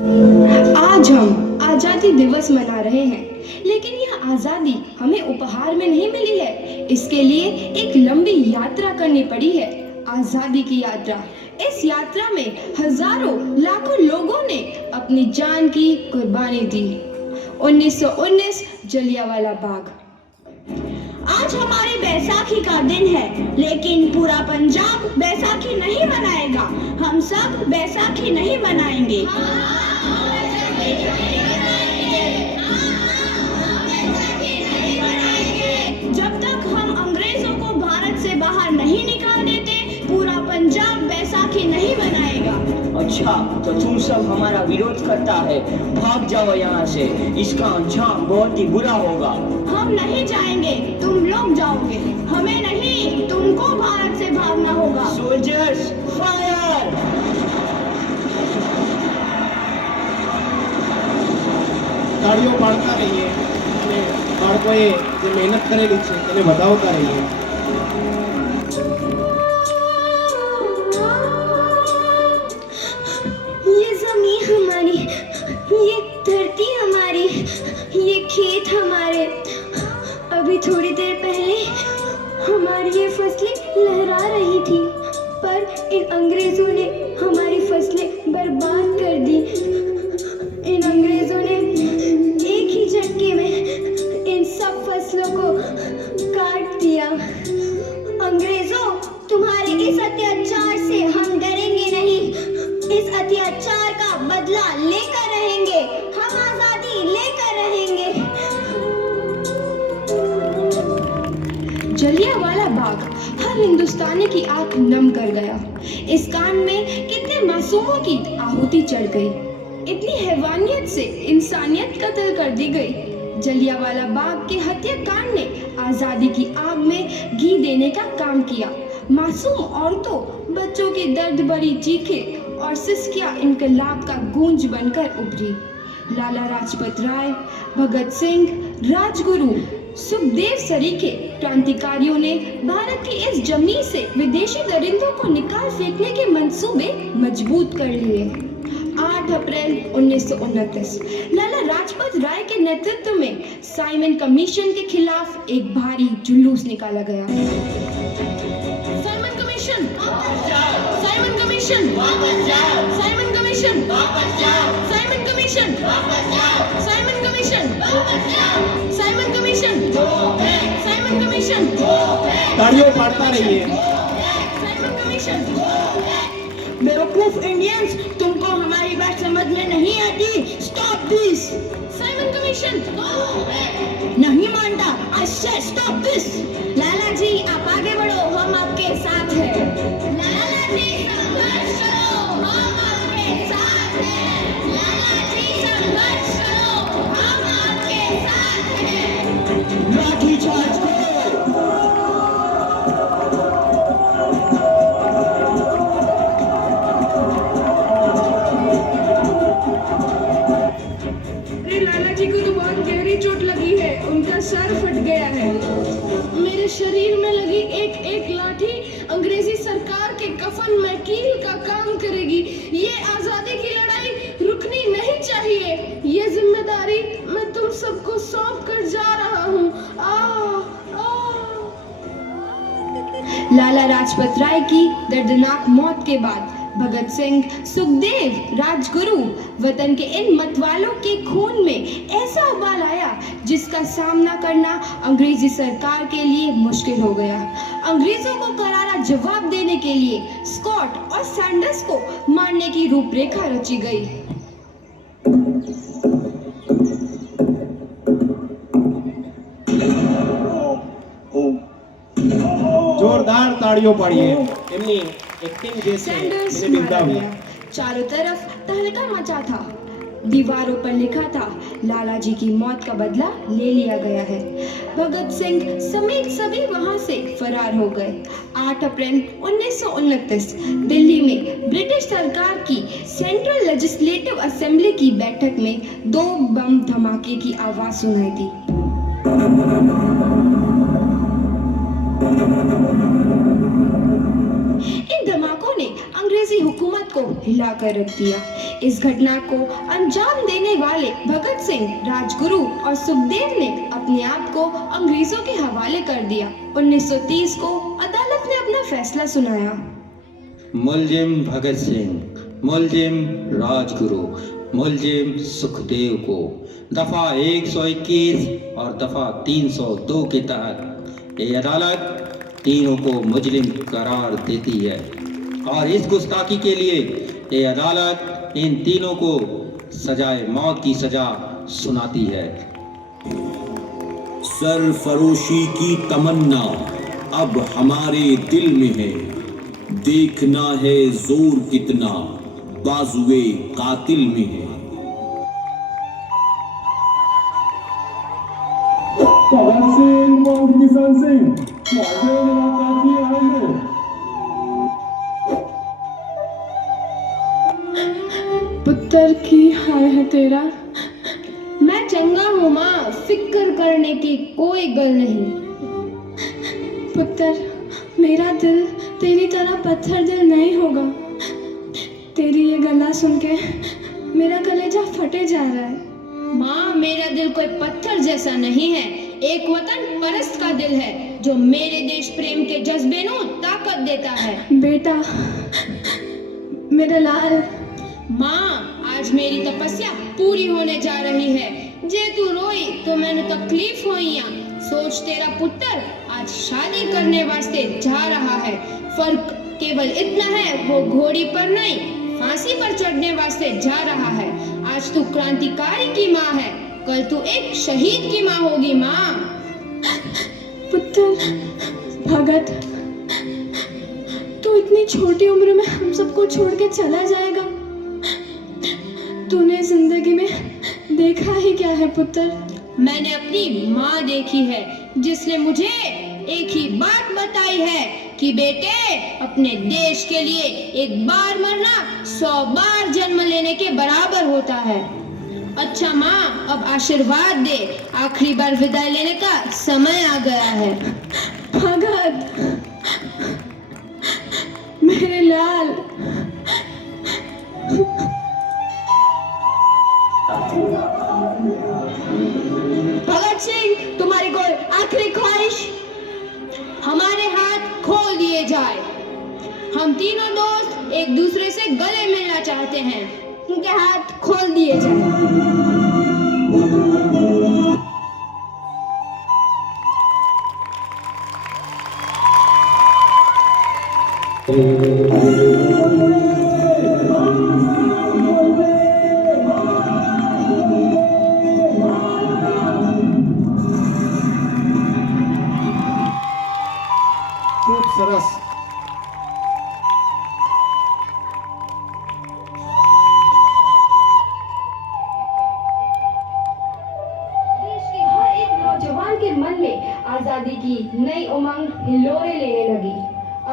आज हम आजादी दिवस मना रहे हैं, लेकिन यह आजादी हमें उपहार में नहीं मिली है। इसके लिए एक लंबी यात्रा करनी पड़ी है, आजादी की यात्रा। इस यात्रा में हजारों लाखों लोगों ने अपनी जान की कुर्बानी दी। 1919 जलियांवाला बाग। आज हमारी बैसाखी का दिन है, लेकिन पूरा पंजाब बैसाखी नहीं मनाएगा। हम सब बैसाखी नहीं मनाएंगे। जब तक हम अंग्रेजों को भारत से बाहर नहीं निकाल देते, पूरा पंजाब बैसाखी नहीं मनाएगा। अच्छा, तो तुम सब हमारा विरोध करता है, भाग जाओ यहाँ से। इसका अंजाम बहुत ही बुरा होगा। हम नहीं जाएंगे, तुम लोग जाओगे। हमें नहीं, तुमको भारत से भागना होगा। Soldiers fire! તાળીઓ પાડતા રહીએ અને બાળકોએ જે મહેનત કરેલી છે તેને બતાવતા રહીએ. ये जमीन हमारी, ये धरती हमारी, ये खेत हमारे। अभी थोड़ी देर पहले हमारी ये फसलें लहरा रही थी, पर इन अंग्रेजों ने हमारी फसलें बर्बाद कर दी। इन अंग्रेजों ने एक ही झटके में इन सब फसलों को काट दिया। अंग्रेजों, तुम्हारे इस अत्याचार से हम डरेंगे नहीं। इस अत्याचार का बदला लेकर रहेंगे। हम आजादी लेकर रहेंगे। जलियांवाला बाग हर हिंदुस्तानी की आंख नम कर गया। इस कांड में कितने मासूमों की आहुति चढ़ गई, इतनी हैवानियत से इंसानियत कत्ल कर दी गई। जलियांवाला बाग के हत्याकांड ने आजादी की आग में घी देने का काम किया। मासूम औरतों, बच्चों की दर्द भरी चीखें और सिसकियां इनकलाब का गूंज बनकर उभरी। लाला लाजपत राय, भगत सिंह, राजगुरु, सुखदेव सरीखे क्रांतिकारियों ने भारत की इस जमीन से विदेशी दरिंदों को निकाल फेंकने के मंसूबे मजबूत कर लिए। 8 अप्रैल 1929 लाला लाजपत राय के नेतृत्व में साइमन कमीशन के खिलाफ एक भारी जुलूस निकाला गया। साइमन कमीशन वापस जाओ। साइमन कमीशन वापस जाओ। साइमन कमीशन वापस जाओ। साइमन कमीशन वापस जाओ। साइमन कमीशन वापस जाओ। साइमन कमीशन साइमन कमीशन તાળીઓ પાડતા રહીએ. Simon commission. बेवकूफ इंडियंस, तुमको हमारी बात समझ में नहीं आती। Stop this. साइमन कमीशन नहीं मानता। आई से स्टॉप दिस। लाला जी, आप आगे बढ़ो, हम आपके साथ हैं। लाला जी, संघर्ष करो, हम आपके साथ हैं। लाला जी, संघर्ष करो, हम आपके साथ हैं। लाठी चार्ज करो! अरे लाला जी को तो बहुत गहरी चोट लगी है, उनका सर फट गया है। मेरे शरीर में लगी एक एक लाठी अंग्रेजी सरकार के कफन में कील का काम करेगी। ये आजादी की लड़ाई रुकनी नहीं चाहिए। ये जिम्मेदारी मैं तुम सबको सौंप कर जा रहा हूँ। लाला लाजपत राय की दर्दनाक मौत के बाद भगत सिंह, सुखदेव, राजगुरु, वतन के इन मतवालों के खून में ऐसा उबाल आया जिसका सामना करना अंग्रेजी सरकार के लिए मुश्किल हो गया। अंग्रेजों को करारा जवाब देने के लिए स्कॉट और सैंडर्स को मारने की रूपरेखा रची गई। જોરદાર તાળીઓ પાડીએ. એમની એક્ટિંગ જે છે सैंडर्स એને मारा બિરદાવીએ. गया। चारों तरफ तहलका मचा था। दीवारों पर लिखा था, लाला जी की मौत का बदला ले लिया गया है। भगत सिंह समेत सभी वहां से फरार हो गए। 8 अप्रैल 1929 दिल्ली में ब्रिटिश सरकार की सेंट्रल लेजिस्लेटिव असेंबली की बैठक में 2 बम धमाके की आवाज सुनाई दी। इन इन धमाकों ने अंग्रेजी हुकूमत को हिला कर रख दिया। इस घटना को अंजाम देने वाले भगत सिंह, राजगुरु और सुखदेव ने अपने आप को अंग्रेजों के हवाले कर दिया। 1930 को अदालत ने अपना फैसला सुनाया। मुलजिम भगत सिंह, मुलजिम राजगुरु, मुलजिम सुखदेव को दफा 121 और दफा 302 के तहत ये अदालत तीनों को मुजरिम करार देती है और इस गुस्ताखी के लिए ये अदालत इन तीनों को सजाए मौत की सजा सुनाती है। सरफरोशी की तमन्ना अब हमारे दिल में है, देखना है जोर कितना बाजुए कातिल में है। भगत सिंह और किशन सिंह तुम्हारे मुलाकाती आएंगे। पुत्र की हाय है तेरा। मैं चंगा हूँ माँ, फिक्र करने की कोई गल नहीं। पुत्र, मेरा दिल तेरी तरह पत्थर दिल नहीं होगा। तेरी ये गला सुन के मेरा कलेजा फटे जा रहा है। माँ, मेरा दिल कोई पत्थर जैसा नहीं है, एक वतन परस्त का दिल है जो मेरे देश प्रेम के जज्बे को ताकत देता है। बेटा, मेरा लाल। माँ, आज मेरी तपस्या पूरी होने जा रही है। जे तू रोई तो मैंने तकलीफ होइया। सोच, तेरा पुत्र आज शादी करने वास्ते जा रहा है। फर्क केवल इतना है, वो घोड़ी पर नहीं फांसी पर चढ़ने वास्ते जा रहा है। आज तू क्रांतिकारी की माँ है, कल तू एक शहीद की माँ होगी। माँ। पुत्र भगत, तू इतनी छोटी उम्र में हम सबको छोड़ के चला जाएगा। तूने जिंदगी में देखा ही क्या है पुत्र? मैंने अपनी माँ देखी है जिसने मुझे एक ही बात बताई है कि बेटे, अपने देश के लिए एक बार मरना 100 बार जन्म लेने के बराबर होता है। अच्छा माँ, अब आशीर्वाद दे, आखिरी बार विदाई लेने का समय आ गया है। भगत, मेरे लाल। भगत सिंह, तुम्हारी कोई आखिरी ख्वाहिश? हमारे हाथ खोल दिए जाए। हम तीनों दोस्त एक दूसरे से गले मिलना चाहते हैं। उनके हाथ खोल दिए जाए। खूब सरस। देश के हर एक नौजवान के मन में आजादी की नई उमंग हिलोरे लेने लगी।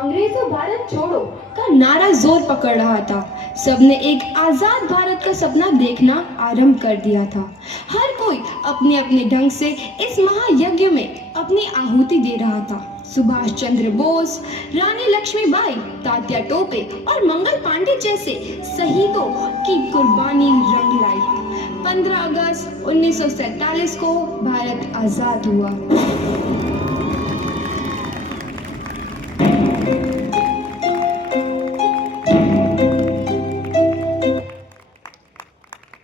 अंग्रेजों भारत छोड़ो का नारा जोर पकड़ रहा था। सबने एक आजाद भारत का सपना देखना आरंभ कर दिया था। हर कोई अपने अपने ढंग से इस महायज्ञ में अपनी आहुति दे रहा था। सुभाष चंद्र बोस, रानी लक्ष्मीबाई, तात्या टोपे और मंगल पांडे जैसे शहीदों की कुर्बानी रंग लाई। 15 अगस्त 1947 को भारत आजाद हुआ।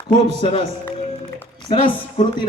खूब सरस सरस कृति